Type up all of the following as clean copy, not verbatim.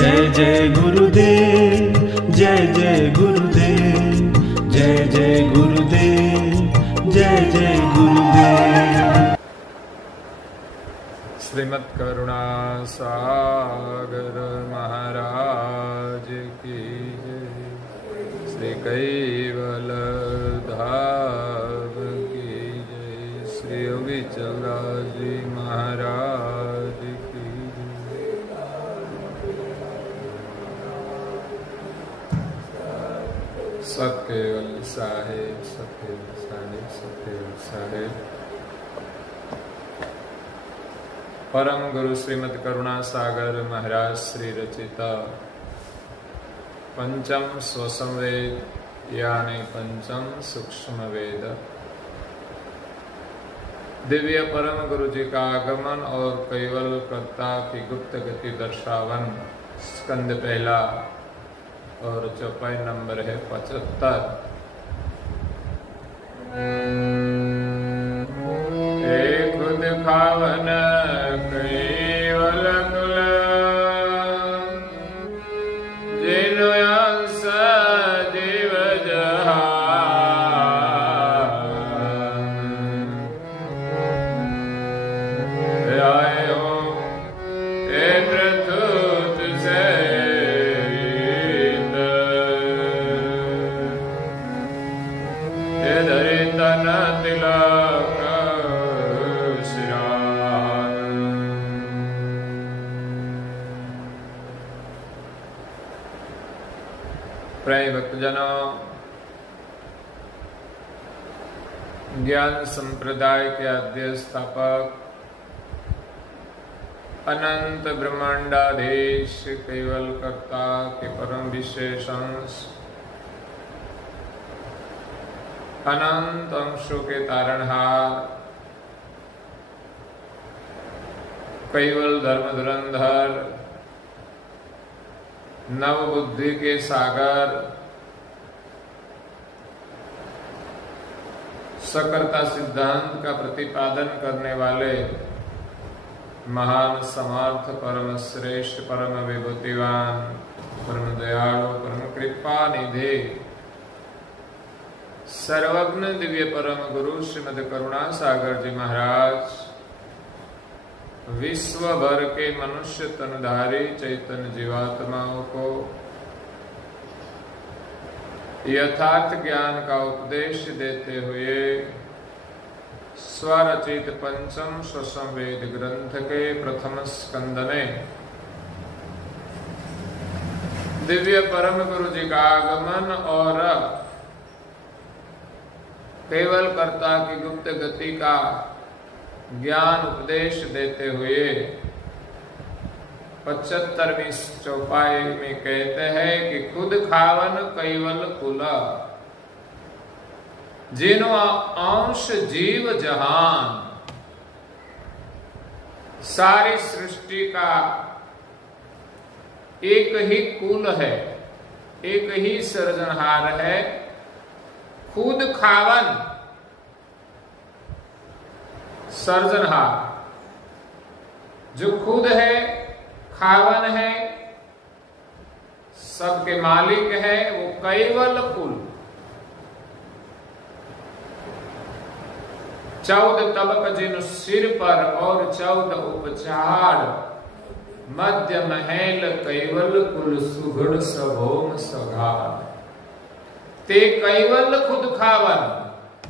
जय जय गुरुदेव, जय जय गुरुदेव, जय जय गुरुदेव, जय जय गुरुदेव। श्रीमद् करुणा सागर महाराज की जय, श्री कैवल धाम की जय, श्री विचल जी महाराज की जय। सत्यवल साहेब, सत्यवल साहेब, सत्यवल साहेब। परम गुरु श्रीमद् करुणा सागर महाराज श्री रचिता पंचम स्वसंवेद यानी पंचम सूक्ष्म वेद, दिव्य परम गुरु जी का आगमन और कैवल कर्ता की गुप्त गति दर्शावन, स्कंद पहला और चौपाई नंबर है 75। एक दिखावन कैवल कुल, जिनु अंश जीव जहान, आयो ए प्रथुत से धरितन तिलक श्रान। प्रिय भक्तजनों, ज्ञान संप्रदाय के आद्य स्थापक अनंत ब्रह्मांडाधीश कैवल कर्ता के परम विशेष अंश, अनंत अंशों के तारणहार, कैवल धर्म धुरंधर, नव बुद्धि के सागर, सकर्ता सिद्धांत का प्रतिपादन करने वाले महान समर्थ, परम श्रेष्ठ, परम विभूतिवान, परम दयालु, परम कृपा निधि, सर्वज्ञ दिव्य परम गुरु श्रीमद् करुणा सागर जी महाराज विश्व भर के मनुष्य तनधारी चैतन्य जीवात्माओं को यथार्थ ज्ञान का उपदेश देते हुए स्वरचित पंचम स्वसंवेद ग्रंथ के प्रथम स्कंद में दिव्य परम गुरु जी का आगमन और केवल कर्ता की गुप्त गति का ज्ञान उपदेश देते हुए 75वीं चौपाई में कहते हैं कि खुद खावन कैवल कुल, जिनो अंश जीव जहान। सारी सृष्टि का एक ही कुल है, एक ही सृजनहार है, खुद खावन सर्जनहार, जो खुद है, खावन है, सबके मालिक है, वो कैवल कुल। 14 तबक जिन सिर पर और 14 उपचार, मध्य महल कैवल कुल सुगढ़ सभोम सघार। ते कैवल खुद खावन,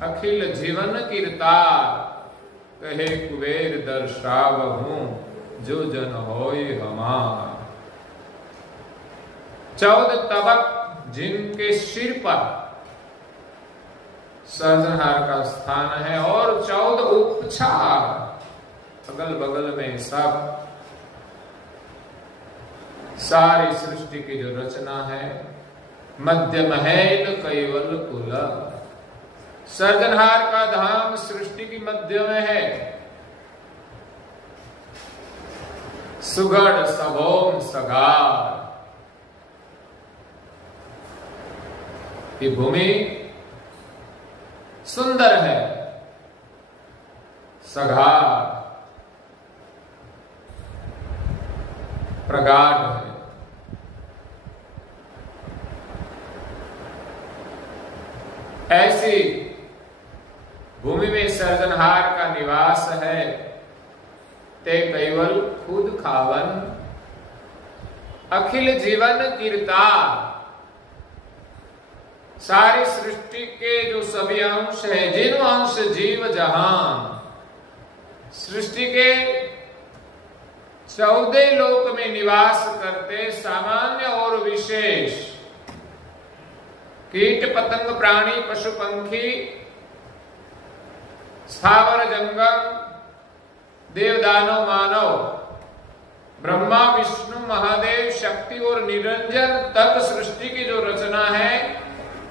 अखिल जीवन कीर्तार, कहे कुबेर दर्शावहूं, जो जन होय हमार। 14 तबक जिनके सिर पर सर्जनहार का स्थान है और 14 उपचार अगल बगल में सब, सारी सृष्टि की जो रचना है, मध्य महल कैवल कुल। सर्जनहार का धाम सृष्टि की मध्य में है, सुगढ़ सभोम सगार। ये भूमि सुंदर है, सगार प्रगाढ़ है। ऐसी भूमि में सर्जनहार का निवास है। ते केवल खुद खावन अखिल जीवन कीर्तार। सारी सृष्टि के जो सभी अंश है, जिन अंश जीव जहान, सृष्टि के 14 लोक में निवास करते सामान्य और विशेष कीट पतंग प्राणी पशु पंखी स्थावर जंगम देवदानव मानव ब्रह्मा विष्णु महादेव शक्ति और निरंजन तक सृष्टि की जो रचना है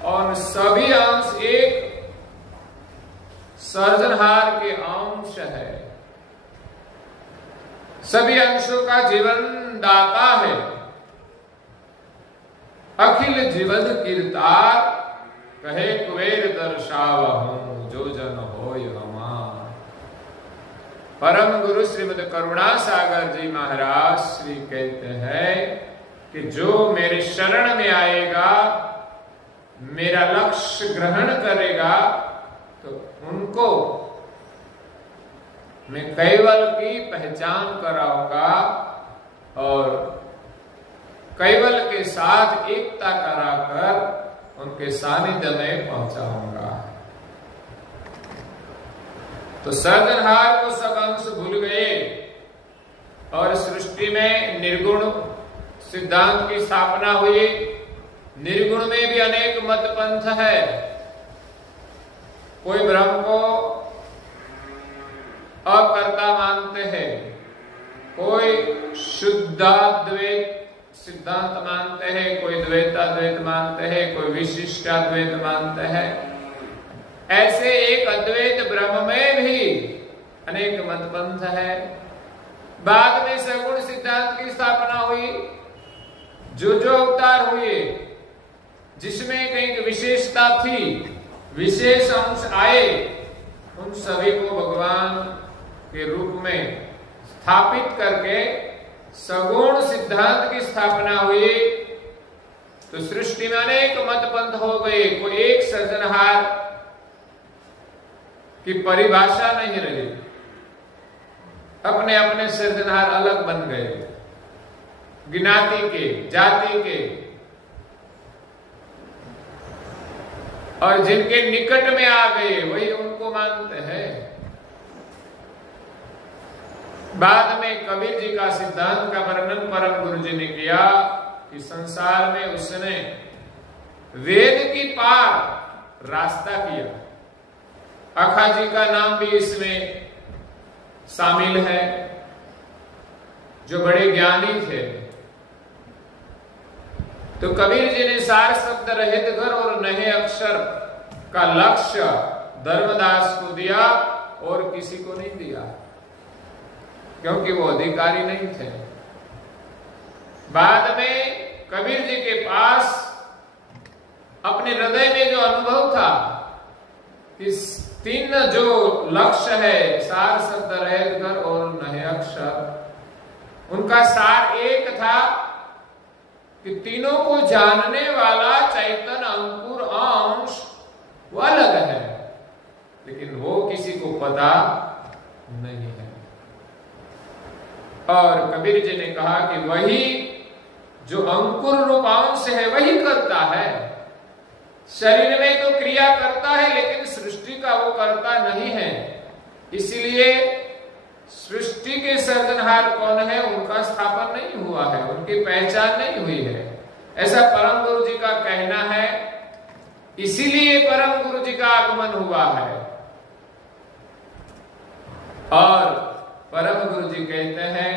और सभी अंश एक सर्जनहार के अंश है। सभी अंशों का जीवन दाता है। अखिल जीवन कीर्तार कहे कुबेर दर्शावहूं जो जन होय हमार। परम गुरु श्रीमद करुणा सागर जी महाराज श्री कहते हैं कि जो मेरे शरण में आएगा, मेरा लक्ष्य ग्रहण करेगा, तो उनको मैं कैवल की पहचान कराऊंगा और कैवल के साथ एकता कराकर उनके सानिध्य में पहुंचाऊंगा। तो सर्जनहार को सब अंश भूल गए और सृष्टि में निर्गुण सिद्धांत की स्थापना हुई। निर्गुण में भी अनेक मत पंथ है। कोई ब्रह्म को अकर्ता मानते हैं, कोई शुद्धाद्वैत सिद्धांत मानते हैं, कोई द्वैताद्वैत मानते हैं, कोई विशिष्टाद्वैत मानते हैं। ऐसे एक अद्वैत ब्रह्म में भी अनेक मत पंथ है। बाद में सगुण सिद्धांत की स्थापना हुई। जो अवतार हुए जिसमें कहीं विशेषता थी, विशेष अंश आए, उन सभी को भगवान के रूप में स्थापित करके सगुण सिद्धांत की स्थापना हुई। तो सृष्टि में अनेक मत पंथ हो गए। कोई एक सर्जनहार की परिभाषा नहीं रही। अपने अपने सर्जनहार अलग बन गए, ज्ञाति के, जाति के, और जिनके निकट में आ गए वही उनको मानते हैं। बाद में कबीर जी का सिद्धांत का वर्णन परम गुरु जी ने किया कि संसार में उसने वेद की पार रास्ता किया। अखा जी का नाम भी इसमें शामिल है, जो बड़े ज्ञानी थे। तो कबीर जी ने सार शब्द रहित घर और नहे अक्षर का लक्ष्य धर्मदास को दिया और किसी को नहीं दिया, क्योंकि वो अधिकारी नहीं थे। बाद में कबीर जी के पास अपने हृदय में जो अनुभव था, इस 3 जो लक्ष्य है, सार शब्द रहित घर और नहे अक्षर, उनका सार एक था कि तीनों को जानने वाला चैतन्य अंकुर अंश वो अलग है, लेकिन वो किसी को पता नहीं है। और कबीर जी ने कहा कि वही जो अंकुर रूप अंश है वही करता है। शरीर में तो क्रिया करता है, लेकिन सृष्टि का वो करता नहीं है। इसलिए सृष्टि के सर्जनहार कौन है उनका स्थापन नहीं हुआ है, उनकी पहचान नहीं हुई है, ऐसा परम गुरु जी का कहना है। इसीलिए परम गुरु जी का आगमन हुआ है। और परम गुरु जी कहते हैं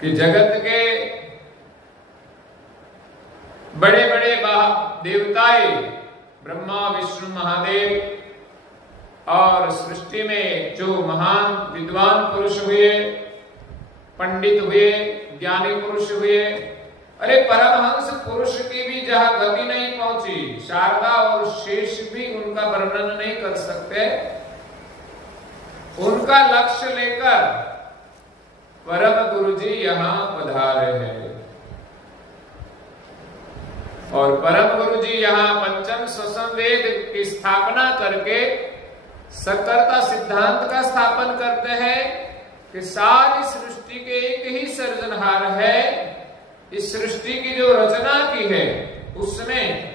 कि जगत के बड़े बड़े देवताएं ब्रह्मा विष्णु महादेव और सृष्टि में जो महान विद्वान पुरुष हुए, पंडित हुए, ज्ञानी पुरुष हुए, अरे परमहंस पुरुष की भी जहां गति नहीं पहुंची, शारदा और शेष भी उनका वर्णन नहीं कर सकते। उनका लक्ष्य लेकर परम गुरु जी यहां पधारे हैं और परम गुरु जी यहां स्वयं स्वसंवेद की स्थापना करके सकर्ता सिद्धांत का स्थापन करते हैं कि सारी सृष्टि के एक ही सर्जनहार है। इस सृष्टि की जो रचना की है उसमें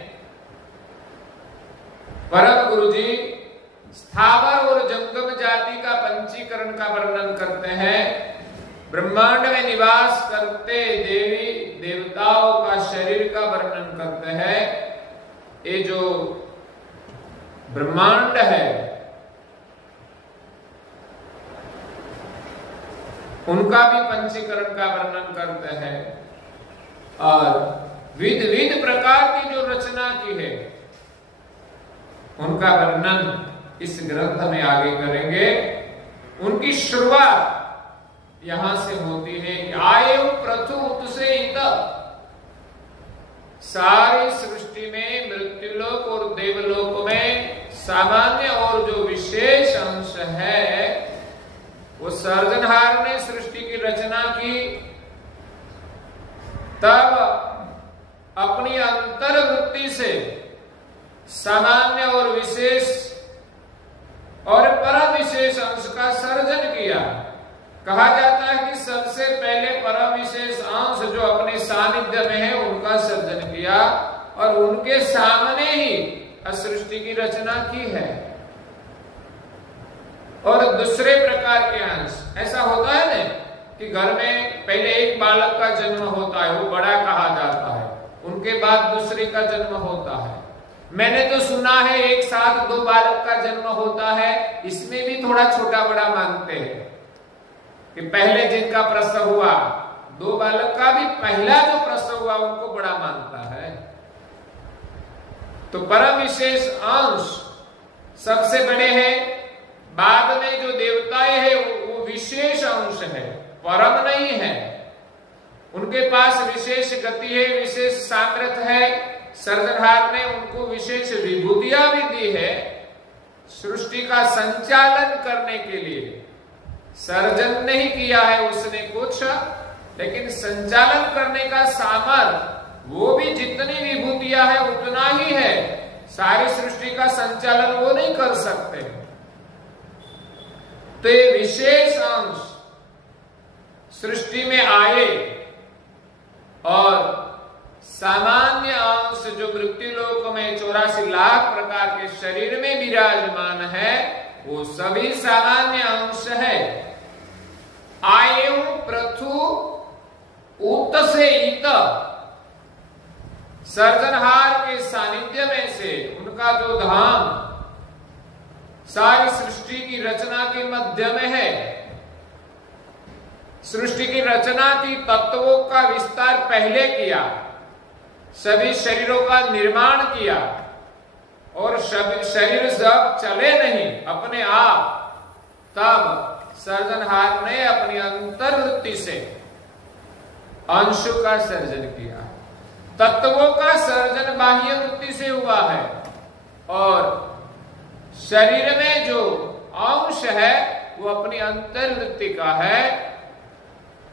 परम गुरु जी स्थावर और जंगम जाति का पंचीकरण का वर्णन करते हैं। ब्रह्मांड में निवास करते देवी देवताओं का शरीर का वर्णन करते हैं। ये जो ब्रह्मांड है उनका भी पंचीकरण का वर्णन करते हैं और विध विध प्रकार की जो रचना की है उनका वर्णन इस ग्रंथ में आगे करेंगे। उनकी शुरुआत यहां से होती है कि आये प्रथु से इत। सारी सृष्टि में मृत्युलोक और देवलोक में सामान्य और जो विशेष अंश है वो सर्जनहार ने सृष्टि की रचना की। तब अपनी अंतर्वृत्ति से सामान्य और विशेष और परम विशेष अंश का सर्जन किया। कहा जाता है कि सबसे पहले परम विशेष अंश जो अपने सानिध्य में है उनका सर्जन किया और उनके सामने ही सृष्टि की रचना की है। और दूसरे प्रकार के अंश ऐसा होता है ना कि घर में पहले एक बालक का जन्म होता है, वो बड़ा कहा जाता है, उनके बाद दूसरे का जन्म होता है। मैंने तो सुना है एक साथ दो बालक का जन्म होता है, इसमें भी थोड़ा छोटा बड़ा मानते हैं कि पहले जिनका प्रसव हुआ दो बालक का भी पहला जो प्रसव हुआ उनको बड़ा मानता है। तो परम विशेष अंश सबसे बड़े हैं। बाद में जो देवताएं हैं वो विशेष अंश है, परम नहीं है। उनके पास विशेष गति है, विशेष सामर्थ्य है। सर्जनहार ने उनको विशेष विभूतियां भी दी है सृष्टि का संचालन करने के लिए। सर्जन नहीं किया है उसने कुछ, लेकिन संचालन करने का सामर्थ्य वो भी जितनी विभूतियां है उतना ही है। सारी सृष्टि का संचालन वो नहीं कर सकते। तो ये विशेष अंश सृष्टि में आए और सामान्य अंश जो मृत्युलोक में 84 लाख प्रकार के शरीर में विराजमान है वो सभी सामान्य अंश है। आयु प्रथु उत से इत। सर्जनहार के सानिध्य में से उनका जो धाम सारी सृष्टि की रचना के मध्य में है। सृष्टि की रचना की तत्वों का विस्तार पहले किया, सभी शरीरों का निर्माण किया और शरीर जब चले नहीं अपने आप, तब सर्जनहार ने अपनी अंतर्वृत्ति से अंशों का सर्जन किया। तत्वों का सर्जन बाह्य वृत्ति से हुआ है और शरीर में जो अंश है वो अपनी अंतर्वृत्ति का है।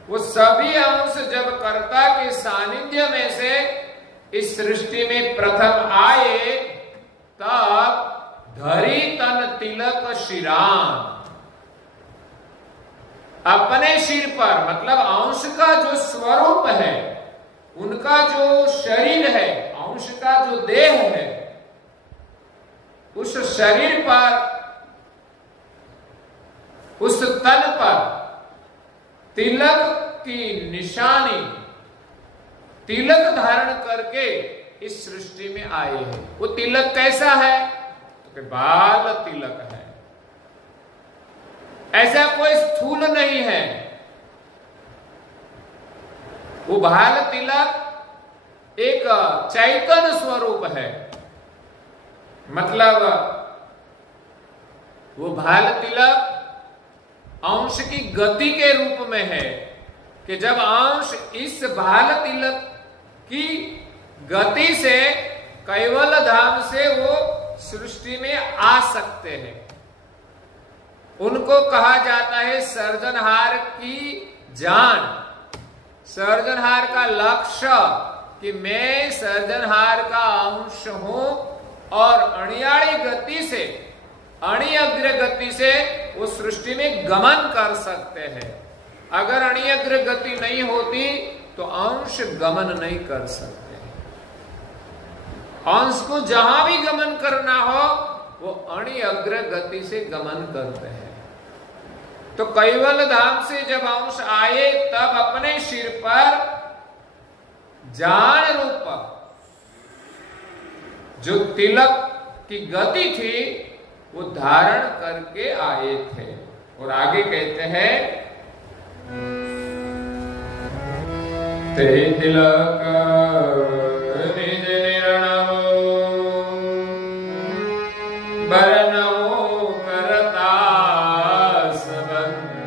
वो सभी अंश जब कर्ता के सानिध्य में से इस सृष्टि में प्रथम आए तब धरी तन तिलक शिरान। अपने सिर पर मतलब अंश का जो स्वरूप है, उनका जो शरीर है, अंश का जो देह है, उस शरीर पर, उस तन पर तिलक की निशानी, तिलक धारण करके इस सृष्टि में आए हैं। वो तिलक कैसा है? तो बाल तिलक है, ऐसा कोई स्थूल नहीं है। वो बाल तिलक एक चैतन्य स्वरूप है। मतलब वो बाल तिलक अंश की गति के रूप में है कि जब अंश इस बाल तिलक की गति से कैवल धाम से वो सृष्टि में आ सकते हैं। उनको कहा जाता है सर्जनहार की जान। सर्जनहार का लक्ष्य कि मैं सर्जनहार का अंश हूं और अणियाड़ी गति से, अणिअग्र गति से वो सृष्टि में गमन कर सकते हैं। अगर अणिअग्र गति नहीं होती तो अंश गमन नहीं कर सकते। अंश को जहां भी गमन करना हो वो अणिअग्र गति से गमन करते हैं। तो कैवल्य धाम से जब अंश आए तब अपने सिर पर जान रूप जो तिलक की गति थी वो धारण करके आए थे। और आगे कहते हैं ते तिलक निज निर्णव बरनऊ करता संबंध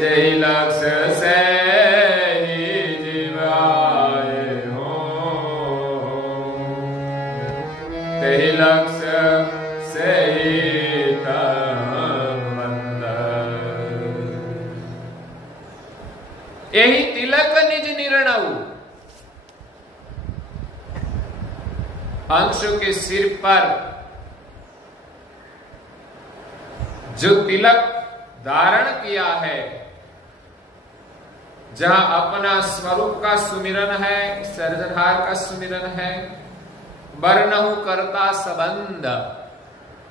जय लक्ष्य से लक्ष्य से यही तिलक निज निर्णव, अंश के सिर पर जो तिलक धारण किया है, जहां अपना स्वरूप का सुमिरन है, सर्जनहार का सुमिरन है, वर्णहु कर्ता संबंध,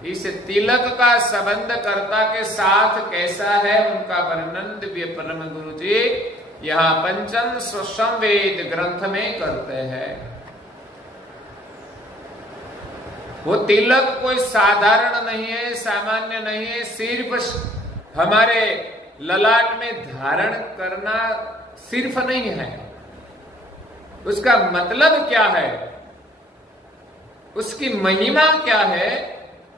इस तिलक का संबंध कर्ता के साथ कैसा है उनका वर्णन दिव्य परम गुरु जी यहां पंचम स्वसंवेद ग्रंथ में करते हैं। वो तिलक कोई साधारण नहीं है, सामान्य नहीं है, सिर्फ हमारे ललाट में धारण करना सिर्फ नहीं है। उसका मतलब क्या है, उसकी महिमा क्या है,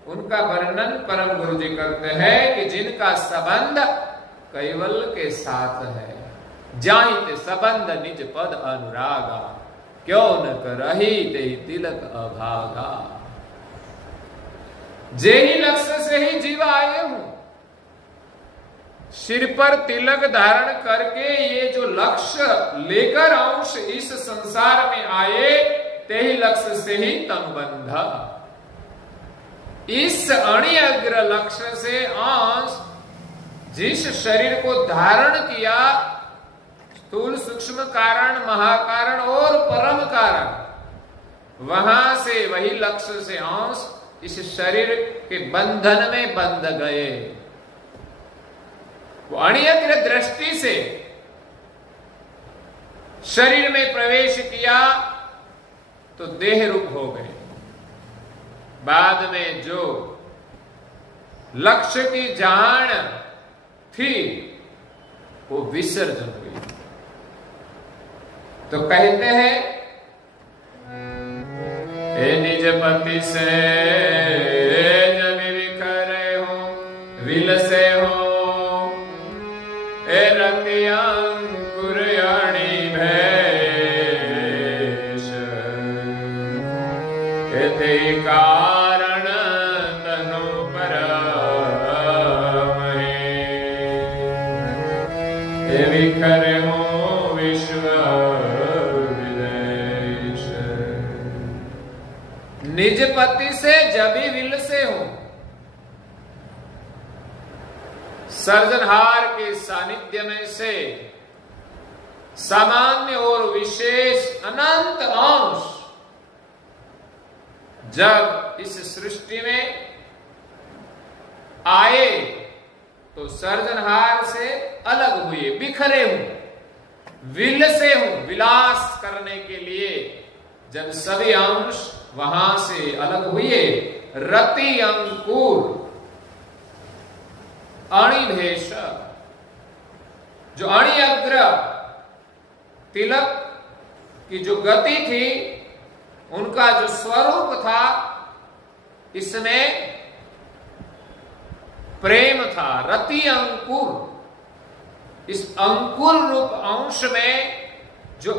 उनका वर्णन परम गुरु जी करते हैं कि जिनका संबंध कैवल्य के साथ है, जाहिते संबंध निज पद अनुरागा, क्यों न करही ते तिलक अभागा। जे ही लक्ष्य से ही जीव आए हूं, सिर पर तिलक धारण करके ये जो लक्ष्य लेकर अंश इस संसार में आए, ते ही लक्ष्य से ही तनुबंध। इस अणिअग्र लक्ष्य से अंश जिस शरीर को धारण किया, स्थूल सूक्ष्म कारण, महाकारण और परम कारण, वहां से वही लक्ष्य से अंश इस शरीर के बंधन में बंध गए। वो अणिअग्र दृष्टि से शरीर में प्रवेश किया तो देह रूप हो गए। बाद में जो लक्ष्य की जान थी वो विसर्जन हुई। तो कहते हैं हे निज पति से जब बिखरे हो, विलसे हो, ए रति अंकुर अणि भेष, ते कारण तनु पर विखरे हो विश्व विदेश। निज पति से जब भी विल से हो, सर्जनहार के सानिध्य में से सामान्य और विशेष अनंत अंश जब इस सृष्टि में आए तो सर्जनहार से अलग हुए, बिखरे हूं, विलसे हूं, विलास करने के लिए जब सभी अंश वहां से अलग हुए, रति अंकुर अणिभेश, जो अणिअग्र तिलक की जो गति थी, उनका जो स्वरूप था, इसमें प्रेम था, रति अंकुर। इस अंकुर रूप अंश में जो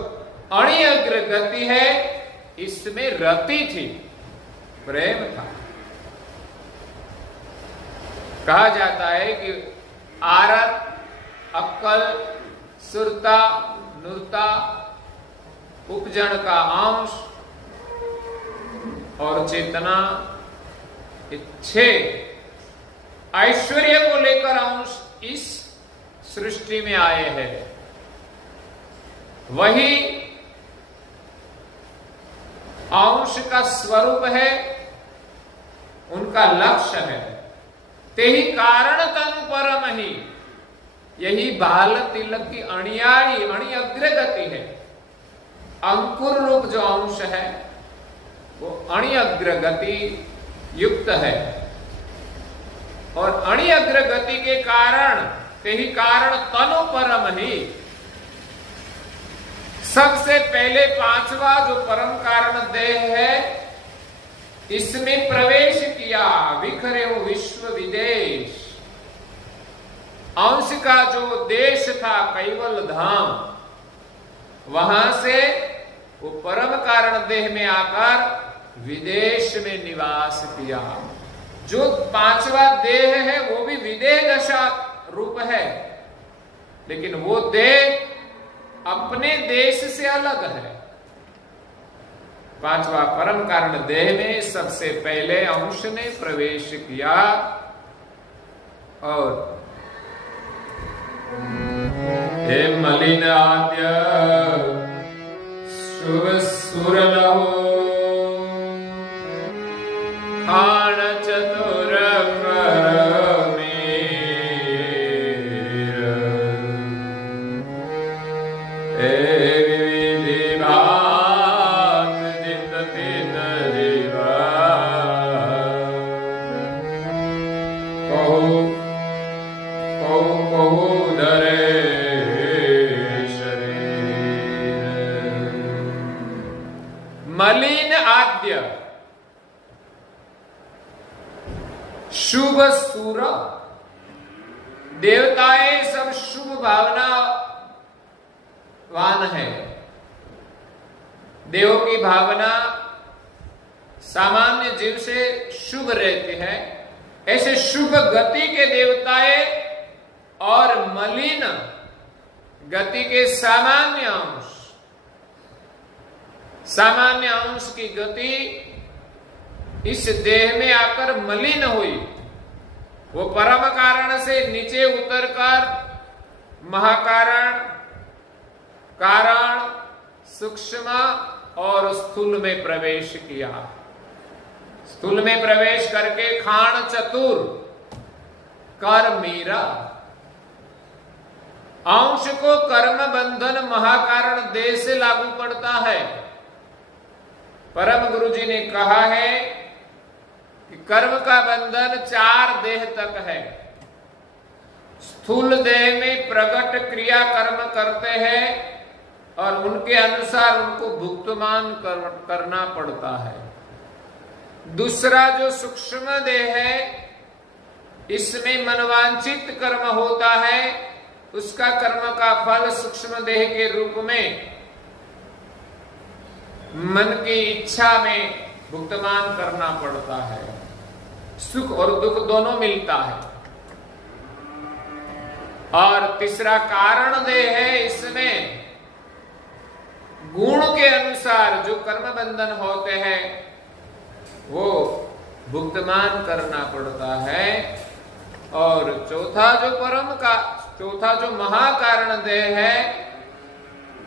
अणिअग्र गति है, इसमें रति थी, प्रेम था। कहा जाता है कि आरत, अक्कल, सुरता, नुरता, उपजन का अंश और चेतना, 6 ऐश्वर्य को लेकर अंश इस सृष्टि में आए हैं। वही अंश का स्वरूप है, उनका लक्ष्य है। ते ही कारण तनु परम ही, यही बाल तिलक की अणियाड़ी अणि अग्रगति है। अंकुर रूप जो अंश है वो अणि अग्रगति युक्त है, और अणि अग्रगति के कारण, ते ही कारण तनु परम ही, सबसे पहले 5वां जो परम कारण देह है, इसमें प्रवेश किया। विखरे हो विश्व विदेश, अंश का जो देश था कैवल धाम, वहां से वो परम कारण देह में आकर विदेश में निवास किया। जो 5वां देह है वो भी विदेह दशा रूप है, लेकिन वो देह अपने देश से अलग है। 5वां परम कारण देह में सबसे पहले अंश ने प्रवेश किया, और हे मलिन आद्य शुभ सुर लहो, खाण चतुर कर मीर, विधि भात जित तित जीवा, कहु धरे मलिन आद्य शुभ सूर, देवताएं सब शुभ भावना वान है। देवों की भावना सामान्य जीव से शुभ रहती है, ऐसे शुभ गति के देवताएं और मलिन गति के सामान्य अंश, सामान्य अंश की गति इस देह में आकर मलिन हुई। वो परम कारण से नीचे उतरकर महाकारण, कारण, सूक्ष्म और स्थूल में प्रवेश किया। स्थूल में प्रवेश करके खाण चतुर कर मीरा, अंश को कर्म बंधन महाकारण देह से लागू पड़ता है। परम गुरु जी ने कहा है कि कर्म का बंधन 4 देह तक है। स्थूल देह में प्रकट क्रिया कर्म करते हैं और उनके अनुसार उनको भुक्तमान करना पड़ता है। दूसरा जो सूक्ष्म देह है, इसमें मनवांचित कर्म होता है, उसका कर्म का फल सूक्ष्म देह के रूप में मन की इच्छा में भुक्तमान करना पड़ता है। सुख और दुख दोनों मिलता है। और तीसरा कारण देह है, इसमें गुण के अनुसार जो कर्म बंधन होते हैं वो भुक्तमान करना पड़ता है। और चौथा जो महाकारण देह है,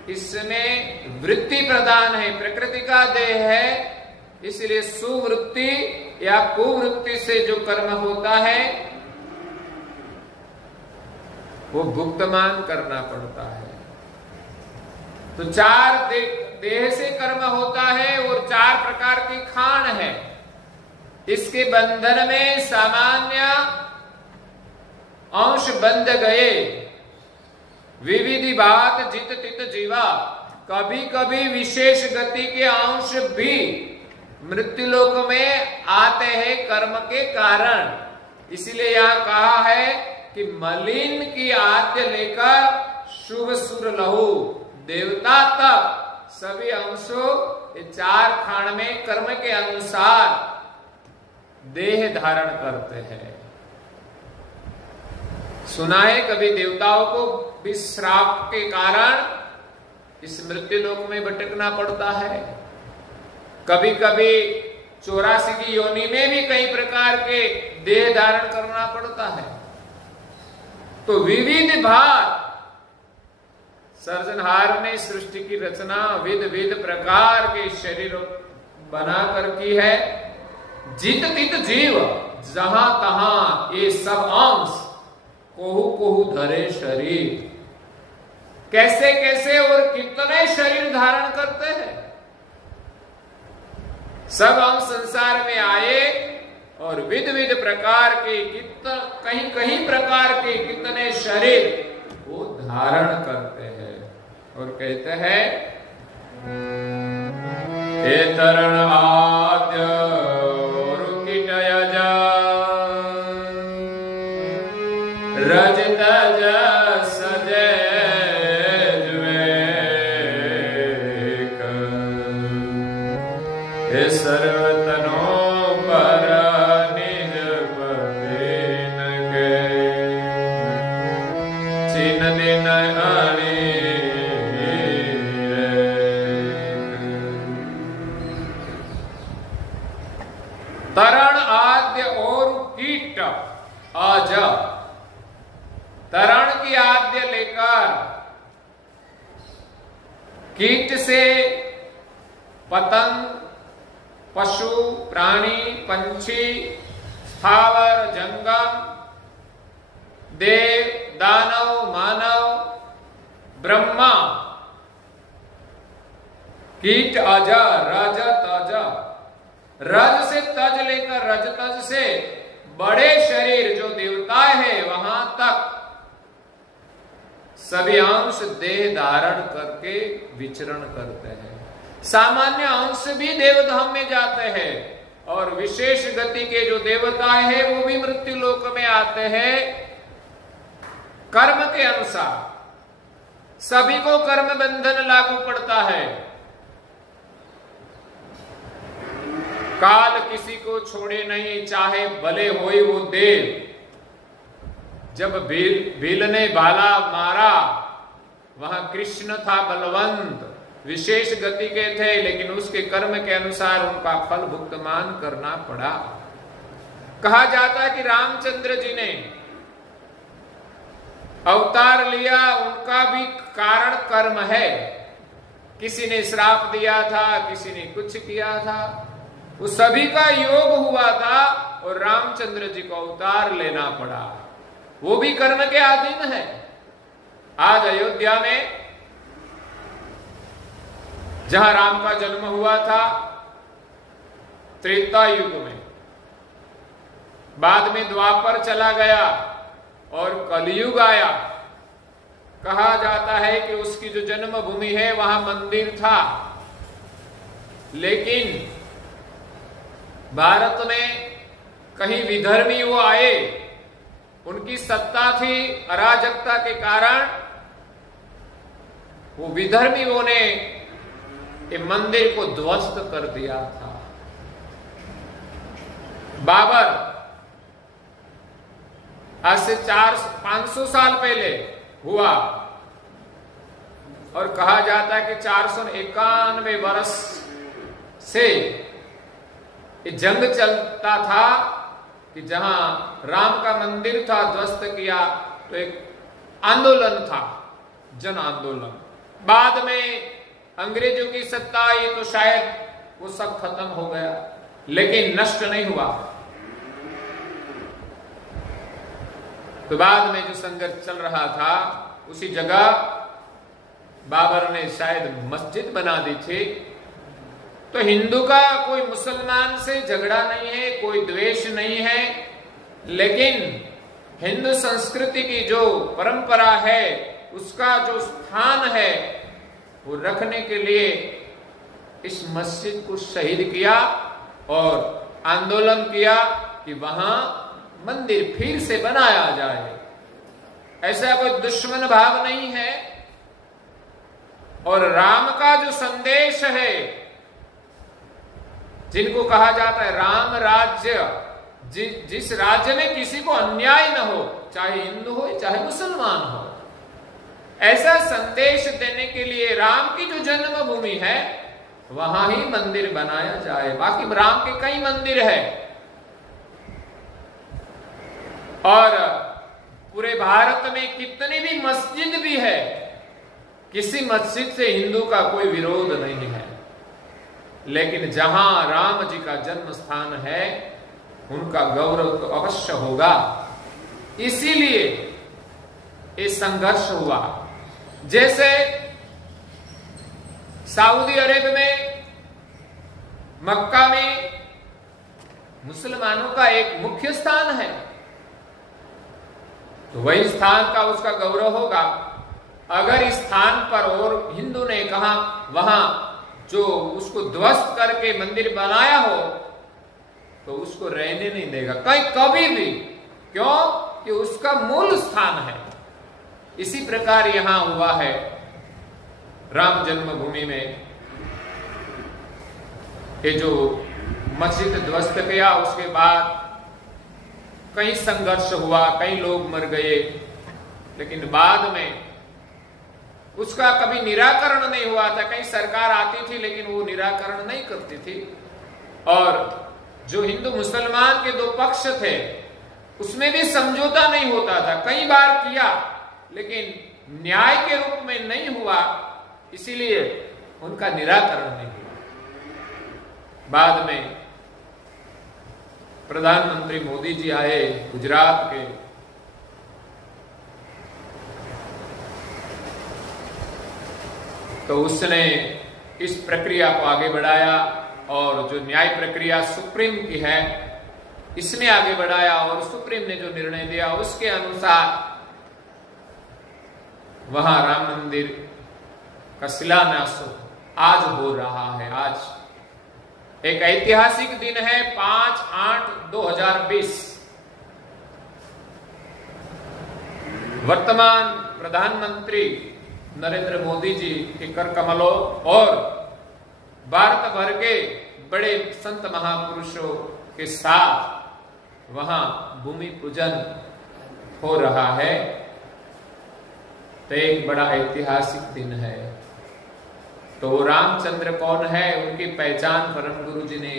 इसमें वृत्ति प्रदान है, प्रकृति का देह है, इसलिए सुवृत्ति या कुवृत्ति से जो कर्म होता है वो भुक्तमान करना पड़ता है। तो 4 देह से कर्म होता है और 4 प्रकार की खान है। इसके बंधन में सामान्य अंश बंध गए। विविधि बात जित तित जीवा, कभी कभी विशेष गति के अंश भी मृत्युलोक में आते हैं कर्म के कारण। इसलिए यहां कहा है कि मलिन की आद्य लेकर शुभ सुर लहु, देवता तक सभी अंशों ये 4 खान में कर्म के अनुसार देह धारण करते हैं। सुना है कभी देवताओं को भी श्राप के कारण इस मृत्यु लोक में भटकना पड़ता है। कभी कभी 84 की योनि में भी कई प्रकार के देह धारण करना पड़ता है। तो विविध भार सर्जनहार ने सृष्टि की रचना विविध विविध प्रकार के शरीर बनाकर की है। जित तित जीव जहां तहां ये सब अंश कोहु कोहु धरे शरीर। कैसे कैसे और कितने शरीर धारण करते हैं। सब अंश संसार में आए और विध विध प्रकार के कहीं कहीं प्रकार के कितने शरीर वो धारण करते हैं। और कहते हैं हे तरण आद्य रुकिटयज रजतज सजे हे सर्वतनो पर निज बदीन के चिन दिन आनी। तरण आद्य और कीट आज तरण की आद्य लेकर कीट से पतंग पशु प्राणी पंछी स्थावर जंगम देव दानव मानव ब्रह्मा कीट अज रज तज रज से तज लेकर रज तज से बड़े शरीर जो देवताएं हैं वहां तक सभी अंश देह धारण करके विचरण करते हैं। सामान्य अंश भी देवधाम में जाते हैं और विशेष गति के जो देवताएं हैं वो भी मृत्यु लोक में आते हैं। कर्म के अनुसार सभी को कर्म बंधन लागू पड़ता है। काल किसी को छोड़े नहीं, चाहे भले होई वो देव। जब भील ने भाला मारा वहां कृष्ण था बलवंत, विशेष गति के थे, लेकिन उसके कर्म के अनुसार उनका फल भुगतान करना पड़ा। कहा जाता है कि रामचंद्र जी ने अवतार लिया, उनका भी कारण कर्म है। किसी ने श्राप दिया था, किसी ने कुछ किया था, वो सभी का योग हुआ था और रामचंद्र जी को अवतार लेना पड़ा। वो भी कर्म के अधीन है। आज अयोध्या में जहां राम का जन्म हुआ था त्रेता युग में, बाद में द्वापर चला गया और कलयुग आया। कहा जाता है कि उसकी जो जन्मभूमि है वहां मंदिर था, लेकिन भारत में कहीं विधर्मी वो आए, उनकी सत्ता थी, अराजकता के कारण वो विधर्मियों ने ये मंदिर को ध्वस्त कर दिया था। बाबर आज से 500 साल पहले हुआ और कहा जाता है कि 491 वर्ष से ये जंग चलता था कि जहां राम का मंदिर था ध्वस्त किया, तो एक आंदोलन था, जन आंदोलन। बाद में अंग्रेजों की सत्ता आई तो शायद वो सब खत्म हो गया, लेकिन नष्ट नहीं हुआ। तो बाद में जो संघर्ष चल रहा था उसी जगह बाबर ने शायद मस्जिद बना दी थी। तो हिंदू का कोई मुसलमान से झगड़ा नहीं है, कोई द्वेष नहीं है, लेकिन हिंदू संस्कृति की जो परंपरा है उसका जो स्थान है वो रखने के लिए इस मस्जिद को शहीद किया और आंदोलन किया कि वहां मंदिर फिर से बनाया जाए। ऐसा कोई दुश्मन भाव नहीं है। और राम का जो संदेश है, जिनको कहा जाता है राम राज्य, जिस राज्य में किसी को अन्याय न हो, चाहे हिंदू हो चाहे मुसलमान हो, ऐसा संदेश देने के लिए राम की जो जन्मभूमि है वहां ही मंदिर बनाया जाए। बाकी राम के कई मंदिर है और पूरे भारत में कितनी भी मस्जिद भी है, किसी मस्जिद से हिंदू का कोई विरोध नहीं है, लेकिन जहां राम जी का जन्म स्थान है उनका गौरव तो अवश्य होगा। इसीलिए ये संघर्ष हुआ। जैसे सऊदी अरब में, मक्का में मुसलमानों का एक मुख्य स्थान है, तो वही स्थान का उसका गौरव होगा। अगर इस स्थान पर और हिंदू ने कहा वहां जो उसको ध्वस्त करके मंदिर बनाया हो तो उसको रहने नहीं देगा कहीं कभी भी, क्यों कि उसका मूल स्थान है। इसी प्रकार यहां हुआ है राम जन्मभूमि में। ये जो मस्जिद ध्वस्त किया उसके बाद कई संघर्ष हुआ, कई लोग मर गए, लेकिन बाद में उसका कभी निराकरण नहीं हुआ था। कई सरकार आती थी लेकिन वो निराकरण नहीं करती थी। और जो हिंदू मुसलमान के दो पक्ष थे उसमें भी समझौता नहीं होता था। कई बार किया लेकिन न्याय के रूप में नहीं हुआ, इसीलिए उनका निराकरण नहीं हुआ। बाद में प्रधानमंत्री मोदी जी आए गुजरात के, तो उसने इस प्रक्रिया को आगे बढ़ाया और जो न्याय प्रक्रिया सुप्रीम की है इसने आगे बढ़ाया और सुप्रीम ने जो निर्णय दिया उसके अनुसार वहां राम मंदिर का शिलान्यास आज हो रहा है। आज एक ऐतिहासिक दिन है 5/8/2020। वर्तमान प्रधानमंत्री नरेंद्र मोदी जी के कर कमलों और भारत भर के बड़े संत महापुरुषों के साथ वहां भूमि पूजन हो रहा है। तो एक बड़ा ऐतिहासिक दिन है। तो रामचंद्र कौन है, उनकी पहचान परम गुरु जी ने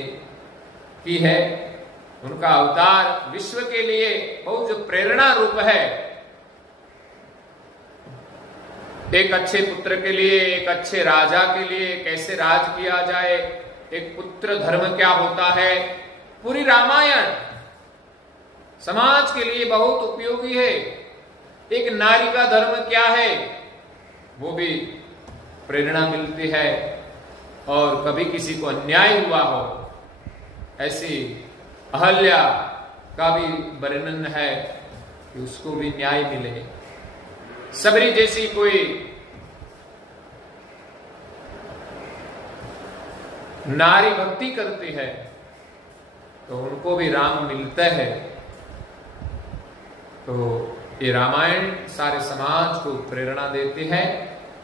की है। उनका अवतार विश्व के लिए बहुत जो प्रेरणा रूप है, एक अच्छे पुत्र के लिए, एक अच्छे राजा के लिए कैसे राज किया जाए, एक पुत्र धर्म क्या होता है, पूरी रामायण समाज के लिए बहुत उपयोगी है। एक नारी का धर्म क्या है वो भी प्रेरणा मिलती है। और कभी किसी को अन्याय हुआ हो, ऐसी अहल्या का भी वर्णन है कि उसको भी न्याय मिले। सबरी जैसी कोई नारी भक्ति करती है तो उनको भी राम मिलता है। तो ये रामायण सारे समाज को प्रेरणा देती है।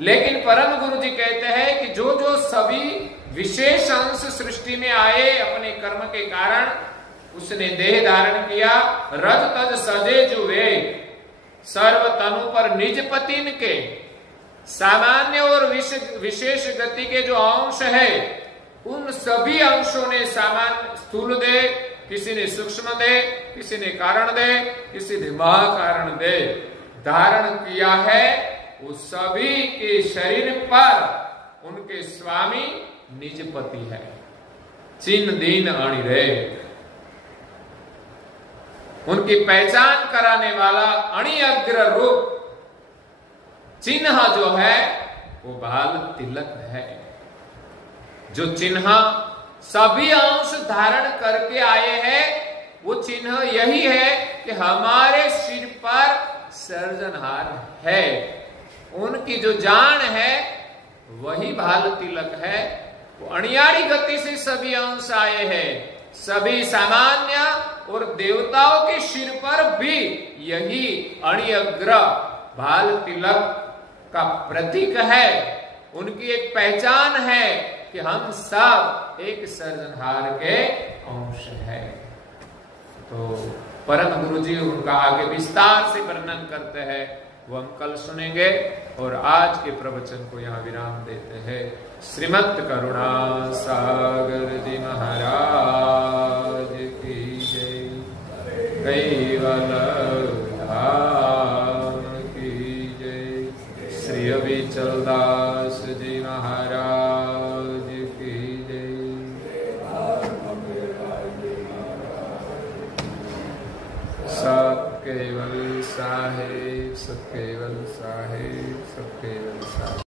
लेकिन परम गुरु जी कहते हैं कि जो जो सभी विशेष अंश सृष्टि में आए अपने कर्म के कारण, उसने देह धारण किया, रज तज सजे जुए, सर्व तनु पर निज पतिन के, सामान्य और विशेष गति के जो अंश है उन सभी अंशों ने सामान्य स्थूल दे, किसी ने सूक्ष्म दे, किसी ने कारण दे, किसी ने महाकारण दे धारण किया है। वो सभी के शरीर पर उनके स्वामी निज पति है। चिन्ह दीन अणि रे, उनकी पहचान कराने वाला अणि अग्र रूप चिन्ह जो है वो बाल तिलक है। जो चिन्ह सभी अंश धारण करके आए हैं वो चिन्ह यही है कि हमारे सिर पर सर्जनहार है। उनकी जो जान है वही भाल तिलक है। वो अणियारी गति से सभी अंश आए हैं। सभी सामान्य और देवताओं के सिर पर भी यही अणिअग्र भाल तिलक का प्रतीक है। उनकी एक पहचान है कि हम सब एक सर्जनहार के अंश है। तो परम गुरु जी उनका आगे विस्तार से वर्णन करते हैं वो हम कल सुनेंगे। और आज के प्रवचन को यहाँ विराम देते हैं। श्रीमद् करुणा सागर जी महाराज की जय। कैवल धाम की जय। श्री अविचल दास जी महाराज की जय। सत केवल साहेब, सत केवल साहेब, सत केवल साहेब।